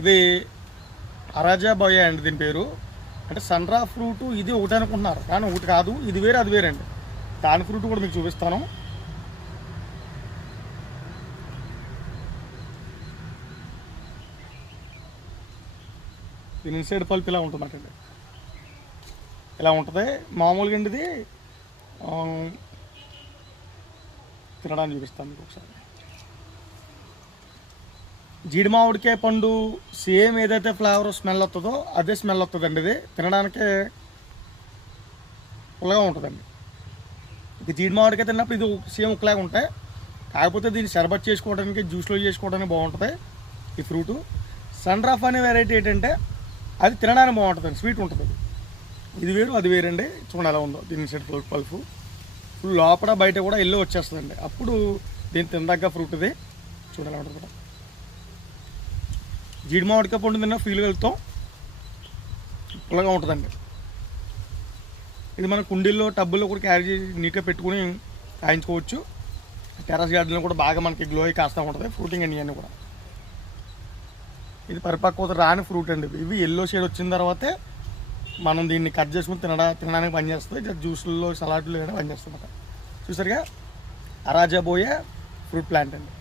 ఇది అరాజా అండి దీని పేరు. అంటే సన్రా ఫ్రూట్ ఇది ఒకటి అనుకుంటున్నారు. కానీ ఒకటి కాదు ఇది వేరే అది వేరే అండి. దాని ఫ్రూట్ కూడా మీకు చూపిస్తాను. దీని ఇన్సైడ్ పల్ప్ ఇలా ఉంటుందంటండి. ఇలా ఉంటుంది. మామూలుగా అండి ఇది తినడానికి చూపిస్తాను మీకు ఒకసారి. జీడి మామిడికాయ పండు సేమ్ ఏదైతే ఫ్లేవర్ స్మెల్ వస్తుందో అదే స్మెల్ వస్తుందండి ఇది. తినడానికి పుల్లగా ఉంటుందండి. ఇది జీడి మామిడికాయ తిన్నప్పుడు ఇది సేమ్ ఒకలాగా ఉంటాయి. కాకపోతే దీన్ని షర్బత్ చేసుకోవడానికి జ్యూస్లో చేసుకోవడానికి బాగుంటుంది ఈ ఫ్రూటు. సన్ అనే వెరైటీ ఏంటంటే అది తినడానికి బాగుంటుంది స్వీట్ ఉంటుంది అది. ఇది వేరు అది వేరండి. చూడండి ఎలా ఉందో. దీని సైడ్ పల్పు. ఫుల్ లోపల బయట కూడా ఎల్లో వచ్చేస్తుందండి. అప్పుడు దీని తినదగ్గ ఫ్రూట్ ఇది. చూడాలి ఉంటుంది. కూడా జీడి మామిడికాయ పండు తిన్న ఫీల్ వెళ్తాం. పుల్లగా ఉంటుందండి. ఇది మన కుండీల్లో టబ్బుల్లో కూడా క్యారీ చేసి నీట్గా పెట్టుకుని కాయించుకోవచ్చు. టెరస్ గార్డెన్లో కూడా బాగా మనకి గ్లో అయ్యి కాస్తూ ఉంటుంది. ఫ్రూటింగ్ అండి ఇవన్నీ కూడా. ఇది పరిపక్వత రాని ఫ్రూట్ అండి ఇవి. ఇవి ఎల్లో షేడ్ వచ్చిన తర్వాతే మనం దీన్ని కట్ చేసుకుని తినడా తినడానికి పనిచేస్తుంది ఇట్లా జ్యూస్లలో సలాడ్లు పనిచేస్తుంది అన్నమాట. చూసారుగా? అరాజా బోయే ఫ్రూట్ ప్లాంట్ అండి.